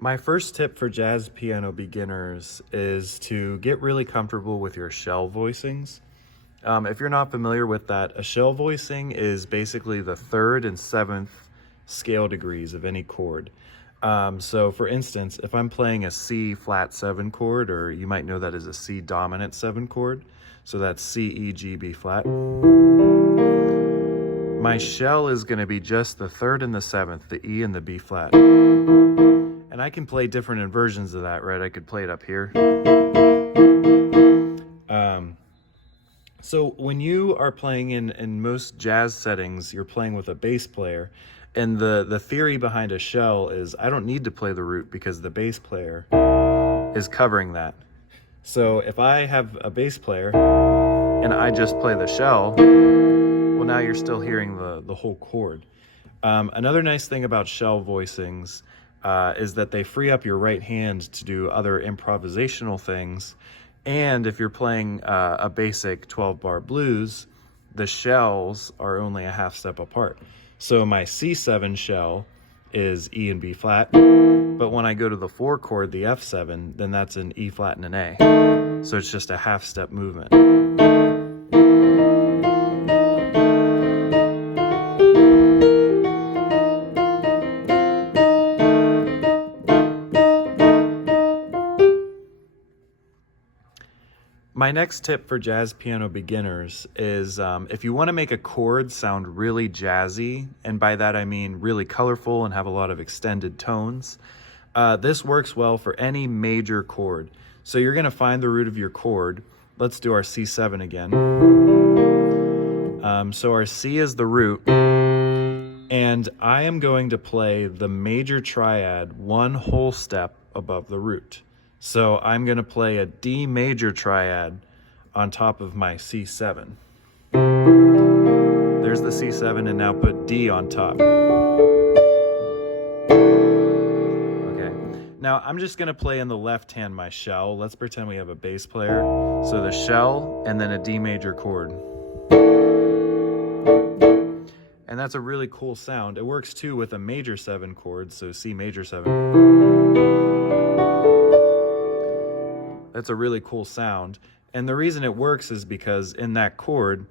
My first tip for jazz piano beginners is to get really comfortable with your shell voicings. If you're not familiar with that, a shell voicing is basically the third and seventh scale degrees of any chord. So for instance, if I'm playing a C flat 7 chord, or you might know that as a C dominant 7 chord, so that's C, E, G, B flat, my shell is going to be just the third and the seventh, the E and the B flat. And I can play different inversions of that, right? I could play it up here. So when you are playing in most jazz settings, you're playing with a bass player. And the theory behind a shell is I don't need to play the root because the bass player is covering that. So if I have a bass player and I just play the shell, well, now you're still hearing the whole chord. Another nice thing about shell voicings is that they free up your right hand to do other improvisational things. And if you're playing a basic 12-bar blues, the shells are only a half step apart. So my C7 shell is E and B flat, but when I go to the 4 chord, the F7, then that's an E flat and an A. So it's just a half step movement. My next tip for jazz piano beginners is if you want to make a chord sound really jazzy, and by that I mean really colorful and have a lot of extended tones, this works well for any major chord. So you're going to find the root of your chord. Let's do our C7 again. So our C is the root, and I am going to play the major triad one whole step above the root. So I'm going to play a D major triad on top of my C7. There's the C7, and now put D on top. Okay. Now I'm just going to play in the left hand my shell. Let's pretend we have a bass player. So the shell and then a D major chord. And that's a really cool sound. It works too with a major 7 chord, so C major 7. That's a really cool sound. And the reason it works is because in that chord,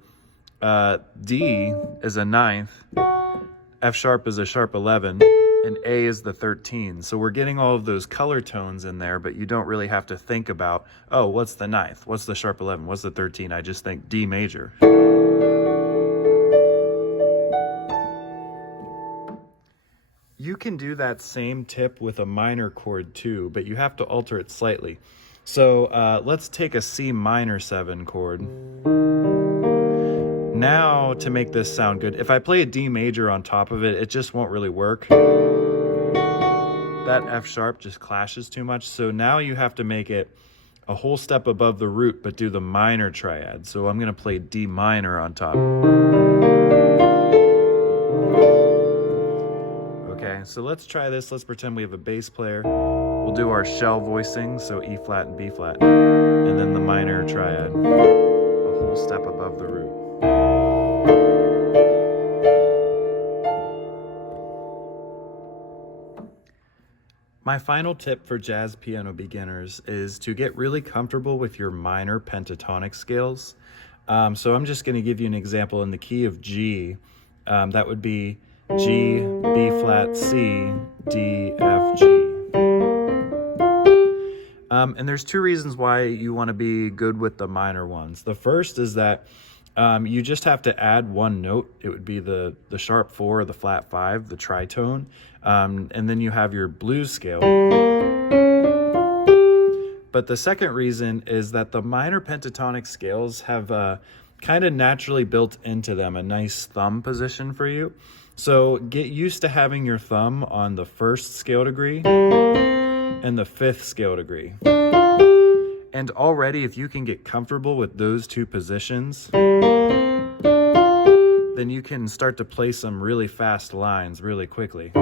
D is a ninth, F sharp is a sharp 11, and A is the 13. So we're getting all of those color tones in there, but you don't really have to think about, oh, what's the ninth? What's the sharp 11? What's the 13? I just think D major. You can do that same tip with a minor chord too, but you have to alter it slightly. So let's take a C minor 7 chord. Now to make this sound good, if I play a D major on top of it, it just won't really work. That F sharp just clashes too much. So now you have to make it a whole step above the root, but do the minor triad. So I'm going to play D minor on top. Okay, so let's try this. Let's pretend we have a bass player. We'll do our shell voicing, so E flat and B flat, and then the minor triad, a whole step above the root. My final tip for jazz piano beginners is to get really comfortable with your minor pentatonic scales. So I'm just going to give you an example in the key of G. That would be G, B flat, C, D, F, G. And there's 2 reasons why you want to be good with the minor ones. The first is that you just have to add 1 note. It would be the sharp 4 or the flat 5, the tritone. And then you have your blues scale. But the second reason is that the minor pentatonic scales have kind of naturally built into them a nice thumb position for you. So get used to having your thumb on the 1st scale degree and the 5th scale degree. And already, if you can get comfortable with those 2 positions, then you can start to play some really fast lines really quickly.